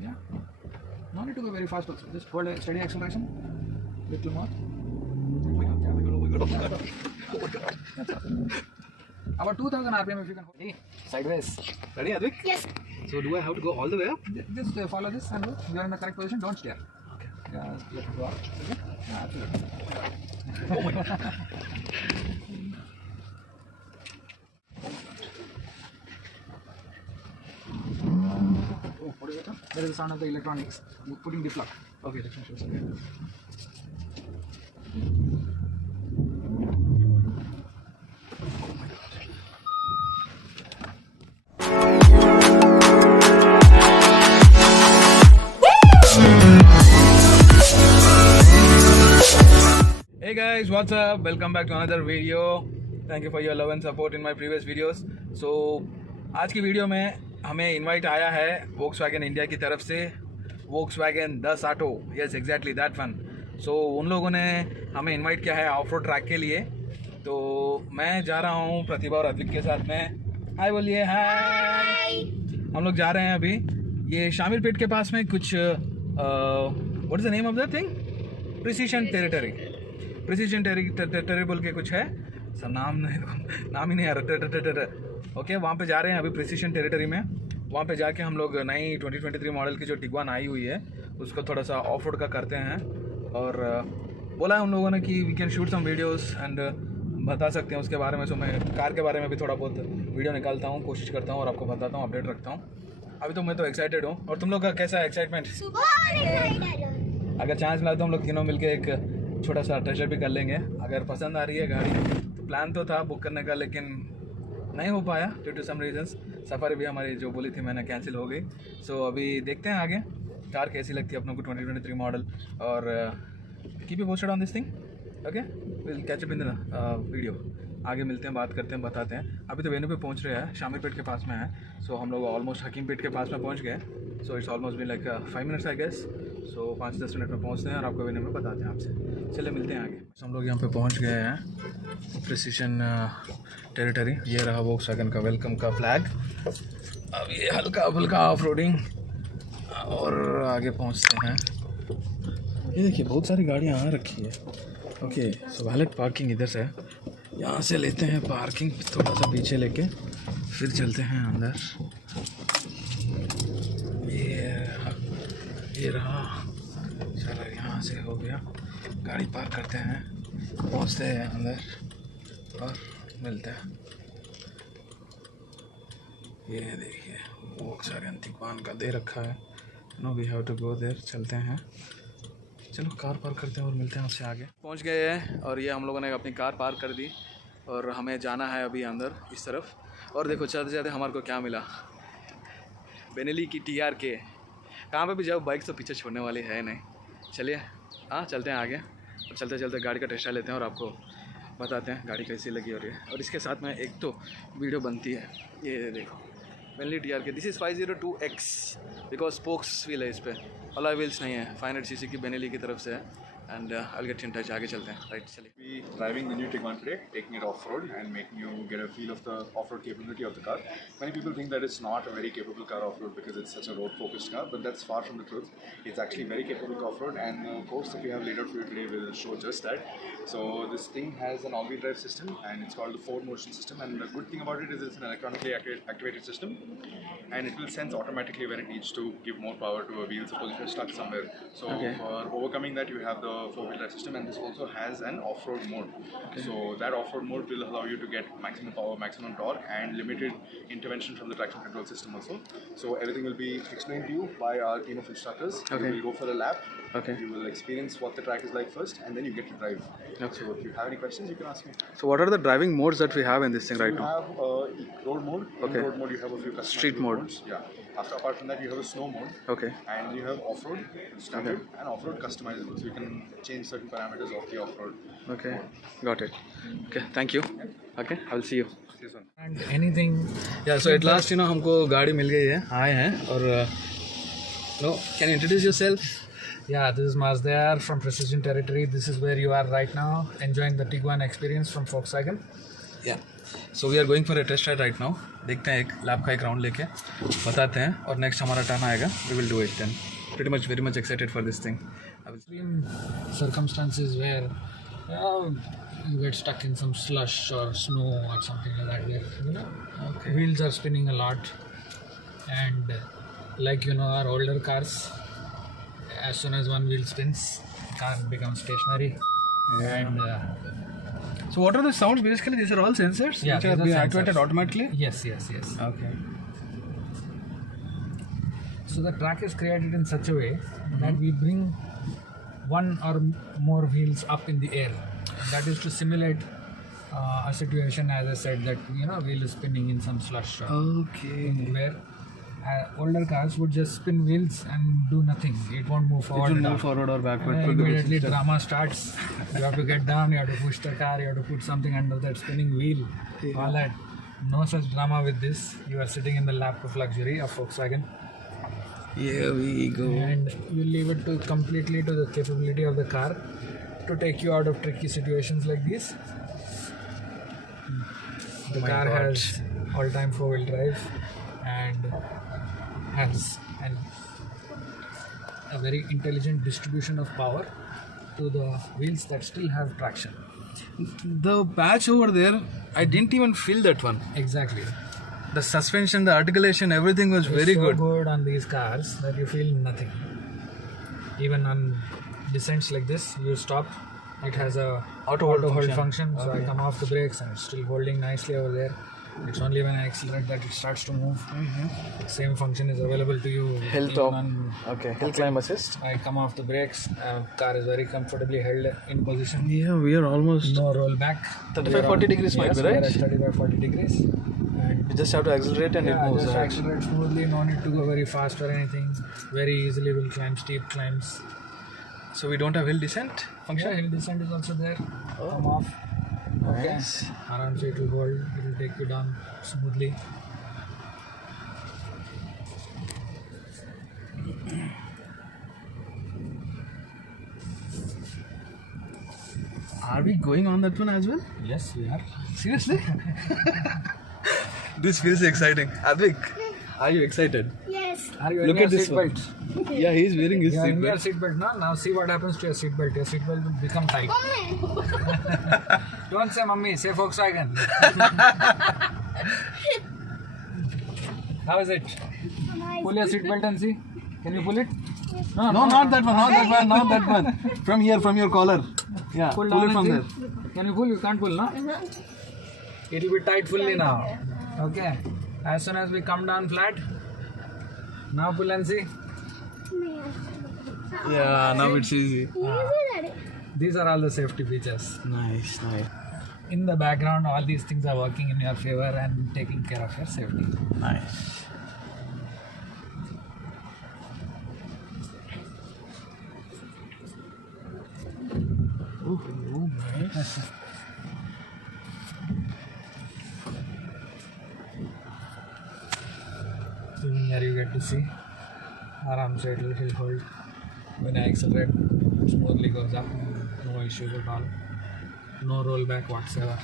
Yeah. No need to go very fast also. Just hold a steady acceleration. Little more. That's all. About 2000 RPM if you can hold. Hey, sideways. Ready, Advik? Yes. So do I have to go all the way up? Just follow this and go. You are in the correct position. Don't steer. Okay. Yeah, let it go up. Okay? Yeah, absolutely. Oh my God. Oh, what is it? That is the sound of the electronics. Putting the plug. Okay, different. Okay. Hey guys, what's up? Welcome back to another video. Thank you for your love and support in my previous videos. So आज की video में हमें invite आया है Volkswagen India की तरफ से Volkswagen 10 auto. Yes exactly that one. So उन लोगों ने हमें इनवाइट किया है ऑफ रोड ट्रैक के लिए. तो मैं जा रहा हूँ प्रतिभा और अद्विक के साथ में. हाय बोलिए. हाय. हम लोग जा रहे हैं अभी. ये शामिरपेट के पास में कुछ what is the name of the thing? Precision territory. Precision territory बोल के कुछ है. सब नाम ही नहीं आ रहा. ओके, वहाँ पे जा रहे हैं अभी प्रिसीजन टेरिटरी में. वहाँ पे जाके हम लोग नई 2023 मॉडल की जो टिगवान आई हुई है उसको थोड़ा सा ऑफ रोड का करते हैं. और बोला है उन लोगों ने कि we can shoot some videos and बता सकते हैं उसके बारे में. सो मैं कार के बारे में भी थोड़ा बहुत वीडियो निकालता हूँ, कोशिश करता हूँ और आपको बताता हूँ, अपडेट रखता हूँ. अभी तो मैं तो एक्साइटेड हूँ. और तुम लोग का कैसा है एक्साइटमेंट? अगर चांस मिला तो हम लोग तीनों मिलके एक छोटा सा ट्रेजर भी कर लेंगे. अगर पसंद आ रही है गाड़ी तो प्लान तो था बुक करने का, लेकिन नहीं हो पाया ड्यू टू सम रीजंस. सफ़र भी हमारी जो बोली थी मैंने कैंसिल हो गई. सो अभी देखते हैं आगे कार कैसी लगती है अपनों को 2023 मॉडल. और keep you posted on this thing. Okay, will catch up in the video. आगे मिलते हैं, बात करते हैं, बताते हैं. अभी तो वेन्यू पे पहुंच रहे हैं, शामिरपेट के पास में है. सो हम लोग ऑलमोस्ट हकीमपेट के पास में पहुंच गए. So it's almost been like 5 minutes I guess. So 5-10 minute में पहुंचते हैं और आपको वेन्यू में बताते हैं आपसे. चलिए मिलते हैं आगे. हम लोग यहाँ पे पहुँच गए हैं प्रिसीजन टेरिटरी. ये रहा वोक्सवैगन का वेलकम का फ्लैग. अब ये हल्का फुल्का ऑफ रोडिंग और आगे पहुँचते हैं. ये देखिए बहुत सारी गाड़ियाँ आ रखी है. ओके, सो वैलेट पार्किंग इधर से, यहाँ से लेते हैं पार्किंग थोड़ा सा पीछे लेके, फिर चलते हैं अंदर. ये रहा. चलो यहाँ से हो गया, गाड़ी पार्क करते हैं, पहुँचते हैं अंदर और मिलते हैं. ये देखिए Volkswagen TIGUAN का दे रखा है. No we have to go there. चलते हैं, चलो कार पार्क करते हैं और मिलते हैं आपसे आगे. पहुंच गए हैं और ये हम लोगों ने अपनी कार पार्क कर दी और हमें जाना है अभी अंदर इस तरफ. और देखो चलते चलते हमारे को क्या मिला, बेनेली की TRK. कहाँ पे भी जाओ बाइक तो पीछे छोड़ने वाली है नहीं. चलिए हाँ चलते हैं आगे. और चलते चलते गाड़ी का टेस्ट ड्राइव लेते हैं और आपको बताते हैं गाड़ी कैसी लगी. और इसके साथ में एक तो वीडियो बनती है. ये देखो Benelli TRK. This is 502X because spokes wheel है इस पर, अलॉय व्हील्स नहीं है. 500 cc की बेनेली की तरफ से है. And I will get in touch. आगे चलते हैं. राइट चलिए. We driving the new Tiguan today, taking it off road and making you get a feel of the off road capability of the car. Many people think that it's not a very capable car off road because it's such a road focused car, but that's far from the truth. It's actually very capable off road, and the course that we have laid out for you today will show just that. So this thing has an all-wheel drive system and it's called the 4Motion system. And the good thing about it is it's an electronically activated system, and it will sense automatically when it needs to give more power to a wheel. Suppose if you're stuck somewhere. So for overcoming that, you have the 4-wheel drive system, and this also has an off-road mode. So that off-road mode will allow you to get maximum power, maximum torque, and limited intervention from the traction control system also. So everything will be explained to you by our team of instructors. You will go for a lap. You will experience what the track is like first, and then you get to drive. So if you have any questions, you can ask me. So what are the driving modes that we have in this thing right now? You have road mode. In road mode, you have a few customized Street mode. modes. Yeah. Apart from that, you have a snow mode. And you have off-road standard and off-road customizable. So you can change certain parameters of the off-road. Got it. Thank you. I'll see you. See you soon. And anything. Yeah, so at last हमको गाड़ी मिल गई है, आए हैं. और can you introduce yourself? Yeah, this is Mazda from Precision Territory. This is where you are right now, enjoying the Tiguan experience from Volkswagen. Yeah. So we are going for a test ride right now. देखते हैं, एक lab का एक round लेके बताते हैं, और next हमारा टर्न आएगा, we will do it then. Pretty much, very much excited for this thing. Extreme circumstances where you get stuck in some slush or snow or something like that, where Okay. wheels are spinning a lot, and like our older cars, as soon as one wheel spins, car becomes stationary. Yeah. And So what are the sounds basically? These are all sensors Yeah, which are these are being sensors. activated automatically? yes. Okay. So the track is created in such a way that we bring one or more wheels up in the air. That is to simulate a situation, as I said, that wheel is spinning in some slush, Okay. where older cars would just spin wheels and do nothing. It won't move It forward. will at move all. forward or backward. It will be Immediately consistent. drama starts. You have to get down, you have to push the car, you have to put something under that spinning wheel. Yeah. All that. No such drama with this. You are sitting in the lap of luxury of Volkswagen. Here we go. And you leave it completely to the capability of the car to take you out of tricky situations like these. The my car God. has all-time four-wheel drive and has a very intelligent distribution of power to the wheels that still have traction. The patch over there, I didn't even feel that one. Exactly. The suspension, the articulation, everything was very It's so good. good on these cars that you feel nothing. Even on descents like this, you stop. It has a Auto hold function. So I Okay. come off the brakes and it's still holding nicely over there. It's only when I accelerate that it starts to move. Same function is available to you. Hill even top. on- Okay, hill climb assist. I come off the brakes. Car is very comfortably held in position. Yeah, we are almost No roll back. 35-40 degrees might be, right? Yes, we are at 35-40 degrees. And We just have to accelerate and it moves. just Right? accelerate smoothly. No need to go very fast or anything. Very easily will climb steep climbs. So we don't have hill descent function? Hill descent is also there. Come off. Nice. Aram se it will hold. It will take you down smoothly. Are we going on that one as well? Yes, we are. Seriously? This feels exciting. Avik, are you excited? Yes. Are you Look wearing at your this one. seatbelt? Yeah, he's wearing his You are in your seatbelt. seatbelt now. Now see what happens to your seatbelt. Your seatbelt will become tight. Don't say mummy, say Volkswagen. How is it? Nice. Pull your seatbelt and see. Can you pull it? No, not that one, not that one, not that one. From here, from your collar. Yeah, Pull pull down it from and there. see. Can you pull? You can't pull, no? It will be tight fully now. Okay. As soon as we come down flat, now pull and see. Yeah, now it's easy. These are all the safety features. Nice, nice. In the background, all these things are working in your favor and taking care of your safety. Nice. Ooh, nice. Even here you get to see. Aram se it will hold. When I accelerate, smoothly goes up. No issues at all. No rollback whatsoever.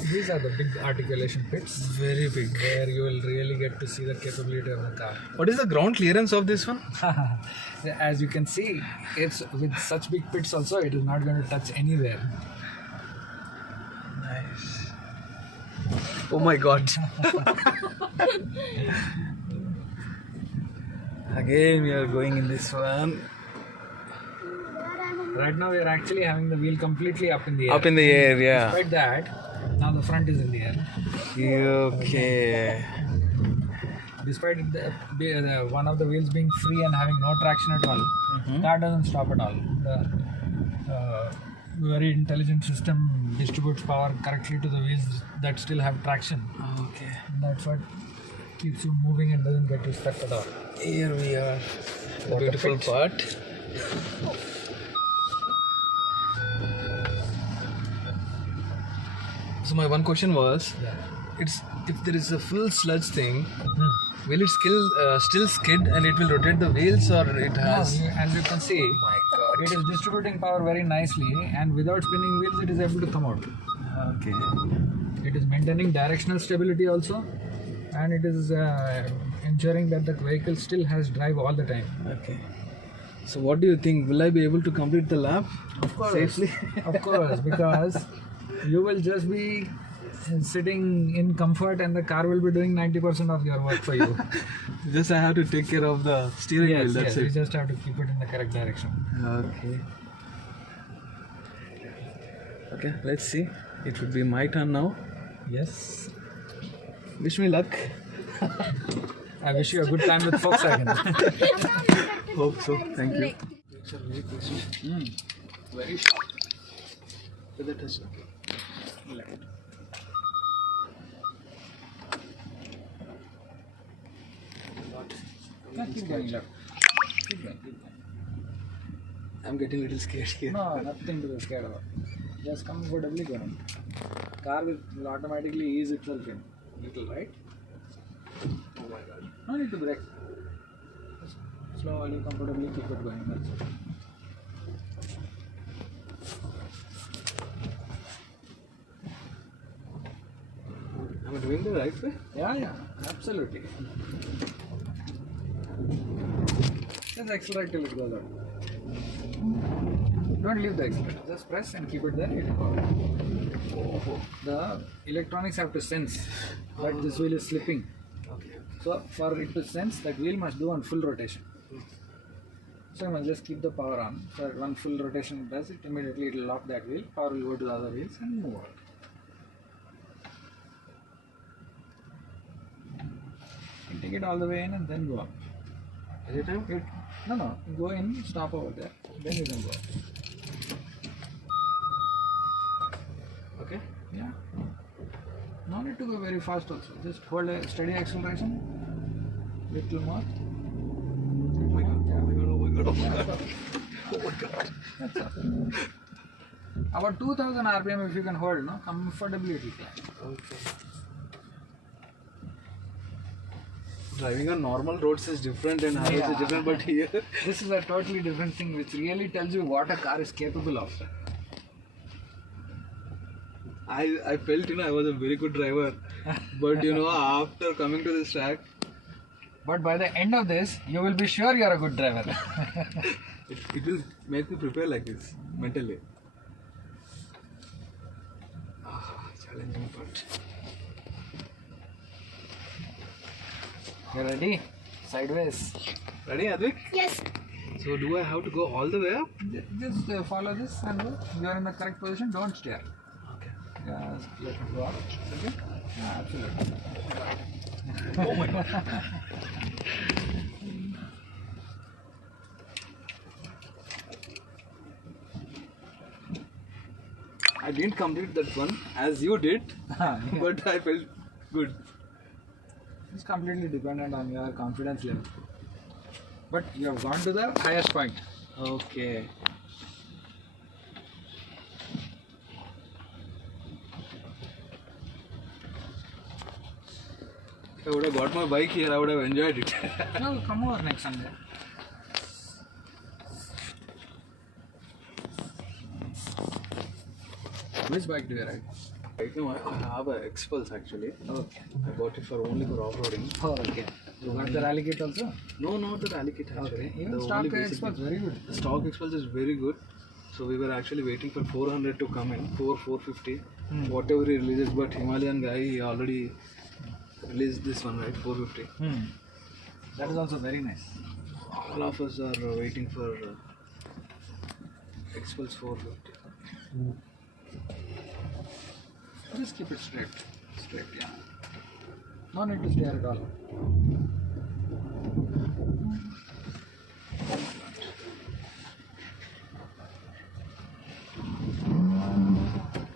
And these are the big articulation pits Very big. where you will really get to see the capability of the car. What is the ground clearance of this one? As you can see, it's with such big pits also, it is not going to touch anywhere. Nice. Oh my god. Again, we are going in this one. Right now, we are actually having the wheel completely up in the air. Up in the air, yeah. Despite that, now the front is in the air. Okay. Despite one of the wheels being free and having no traction at all, car doesn't stop at all. The very intelligent system distributes power correctly to the wheels that still have traction. Okay. And that's what keeps you moving and doesn't get you stuck at all. Here we are. The beautiful part. So my one question was, Yeah. it's if there is a full sludge thing, will it still skid and it will rotate the wheels, or it has? As you can see, My God. it is distributing power very nicely, and without spinning wheels, it is able to come out. Okay. It is maintaining directional stability also, and it is ensuring that the vehicle still has drive all the time. Okay. So what do you think? Will I be able to complete the lap? Of course. Safely? Of course, because you will just be sitting in comfort and the car will be doing 90% of your work for you. Just I have to take care of the steering wheel. That's You it. just have to keep it in the correct direction. Okay. Okay. Let's see. It would be my turn now. Yes. Wish me luck. I wish you a good time with Volkswagen. Hope so. Thank you. Very sharp. With a touch. Keep going left. Keep going. I'm getting a little scared here. No, nothing to be scared about. Just comfortably going. Car will automatically ease itself in. Little, right? Oh my god. No need to brake. Just slowly, comfortably keep it going. That's it. Am I doing the right way? Yeah, absolutely. Just accelerate till it goes out. Don't leave the accelerator. Just press and keep it there. It will go out. The electronics have to sense that this wheel is slipping. Okay. So for it to sense, that wheel must do on full rotation. So you must just keep the power on. So at one full rotation does it, immediately it will lock that wheel. Power will go to the other wheels and move out. You take it all the way in and then go up. Every time? No, go in, stop over there, then you can go up. Okay. Yeah. No need to go very fast also. Just hold a steady acceleration. Little more. Oh my god. Oh my god. Oh my god. Oh my god. Oh my god. That's all. About 2000 RPM if you can hold, no? Comfortably it will climb. Okay. Driving on normal roads is different and highways is different, but here This is a totally different thing which really tells you what a car is capable of. I felt I was a very good driver, but after coming to this track, But by the end of this, you will be sure you are a good driver. it will make me prepare like this mentally. Challenging part. You ready? Sideways. Ready, Advik? Yes. So do I have to go all the way up? Just follow this and go. You are in the correct position. Don't steer. Okay. Just let it go up. Okay? Yeah, absolutely. Oh my god. I didn't complete that one as you did, but I felt good. It's completely dependent on your confidence level. But you have gone to the highest point. Okay. If I would have got my bike here, I would have enjoyed it. No, come over next Sunday. Which bike do you ride? Right now, I have an X-Pulse actually. Okay. I bought it only for off-roading. Oh, okay. You got the rally kit also? No, not the rally kit actually. Okay. Even The stock only basic X-Pulse, very good. The stock X-Pulse is very good. So we were actually waiting for 400 to come in, 450, whatever he releases. But Himalayan guy, he already released this one, right? 450. That is also very nice. All of us are waiting for X-Pulse 450. Just keep it straight. Straight, yeah. No need to steer at all.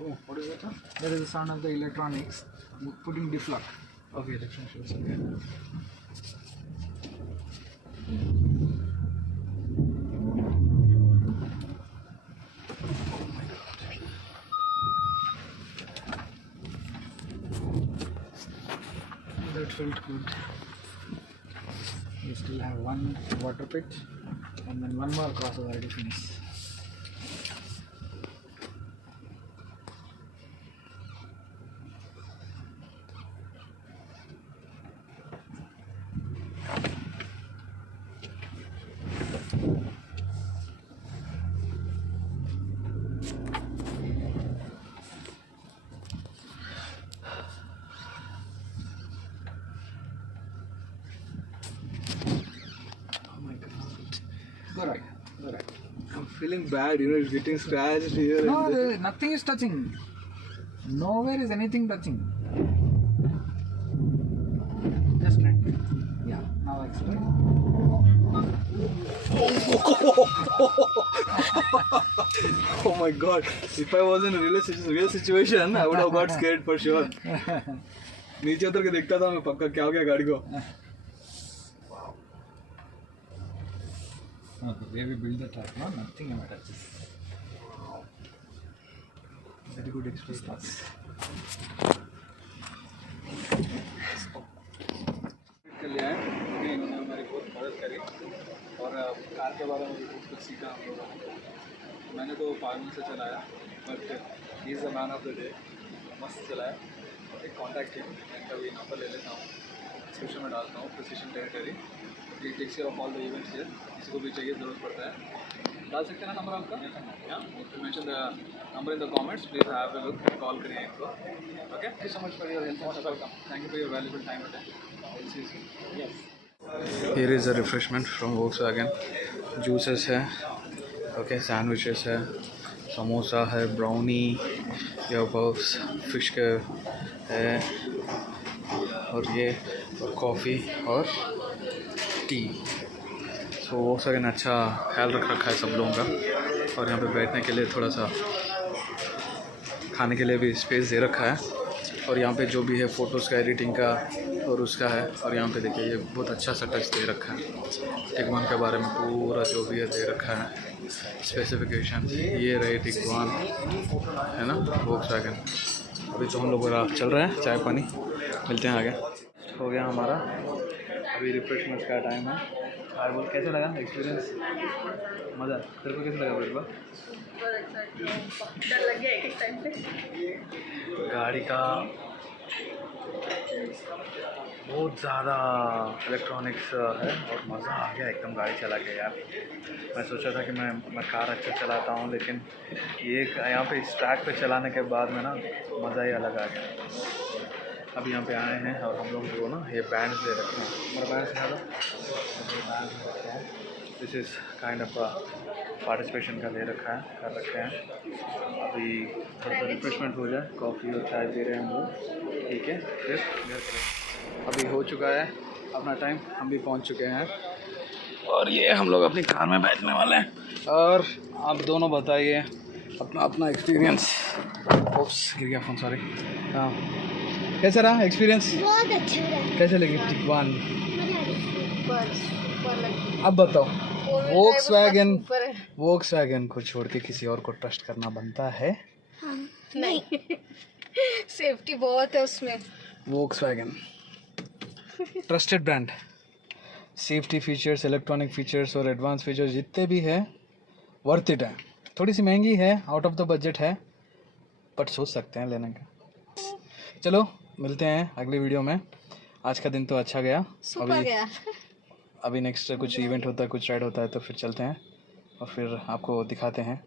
Oh, what is that? That is the sound of the electronics putting diff lock. Okay, differentials. Okay. Oh my god. That felt good. We still have one water pit and then one more crossover to finish. Go right. Go right. I'm feeling bad, you know, it's getting scratched here. No, nothing is touching. Nowhere is anything touching. Just right. Yeah. Now explain. Oh my god, if I was in a real situation, I would have got scared for sure. नीचे उतर के देखता था मैं पक्का क्या हो गया गाड़ी को. No, the way we build the truck, no, nothing ever touches. Very good experience. इन्होंने हमारी बहुत मदद करी और कार के बारे में भी बहुत कुछ सीखा हम लोगों ने. मैंने तो फार्मिंग से चलाया, but he is the man of the day. मस्त चलाया. एक कॉन्टैक्ट है, इनका भी नंबर ले लेता हूँ, डिस्क्रिप्शन में डालता हूँ. प्रिसीजन टेरिटरी, ये takes care of all the events here. किसी को भी चाहिए ज़रूरत पड़ता है, डाल सकते हैं ना नंबर आपका. या mention the number in the comments. Please have a look, call करिए इनको. Okay, thank you so much for your help. Most welcome. Thank you for your valuable time today. Here is a refreshment from Volkswagen. Juices है, okay, sandwiches है, समोसा है, brownie, या puffs, fish के है, और ये कॉफ़ी और टी. सो Volkswagen अच्छा ख्याल रखा है सब लोगों का. और यहाँ पे बैठने के लिए थोड़ा सा, खाने के लिए भी स्पेस दे रखा है. और यहाँ पे जो भी है फ़ोटोज़ का एडिटिंग का और उसका है. और यहाँ पे देखिए ये बहुत अच्छा सा टच दे रखा है. टिगवान के बारे में पूरा जो भी है दे रखा है, स्पेसिफिकेशन. ये रहे टिगवान, है ना, Volkswagen. अभी तो हम लोग चल रहे हैं, चाय पानी मिलते हैं आगे. हो गया हमारा, अभी रिफ्रेशमेंट का टाइम है. और बोल, कैसा लगा एक्सपीरियंस? मज़ा? तेरे को कैसा लगा बिल्कुल? डर लग गया एक टाइम पे. गाड़ी का बहुत ज़्यादा इलेक्ट्रॉनिक्स है और मज़ा आ गया एकदम गाड़ी चला के यार. मैं सोचा था कि मैं कार अच्छा चलाता हूँ, लेकिन ये यहाँ पे इस ट्रैक पे चलाने के बाद में ना मज़ा ही अलग आ गया. अभी यहाँ पे आए हैं और हम लोग जो ना ये बैंड्स दे रखे हैं. हमारा बैंड्स है ना, this is kind of participation का दे रखा है, कर रखे हैं. अभी थोड़ा सा रिफ्रेशमेंट हो जाए, कॉफ़ी और चाय दे रहे हैं हम लोग, ठीक है. फिर घर चलें. अभी हो चुका है अपना टाइम, हम भी पहुंच चुके हैं और ये हम लोग अपनी कार में बैठने वाले हैं. और आप दोनों बताइए अपना अपना एक्सपीरियंस. ओप्स, गिर गया फ़ोन, सॉरी. हाँ, कैसा रहा एक्सपीरियंस? बहुत अच्छा रहा. कैसे लगी टिगवान? अब बताओ, Volkswagen को छोड़ के किसी और को ट्रस्ट करना बनता है? नहीं. सेफ्टी बहुत है उसमें. Volkswagen trusted brand. Safety features, electronic features और एडवांस फीचर्स जितने भी है वर्थ इट है. थोड़ी सी महंगी है, आउट ऑफ द बजट है, बट सोच सकते हैं लेने का. चलो मिलते हैं अगली वीडियो में. आज का दिन तो अच्छा गया. अभी नेक्स्ट कुछ इवेंट होता है, कुछ राइड होता है, तो फिर चलते हैं और फिर आपको दिखाते हैं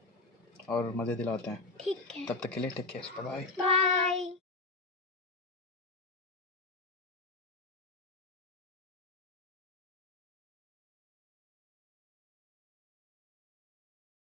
और मज़े दिलाते हैं. ठीक है. तब तक के लिए टेक केयर, बाय बाय.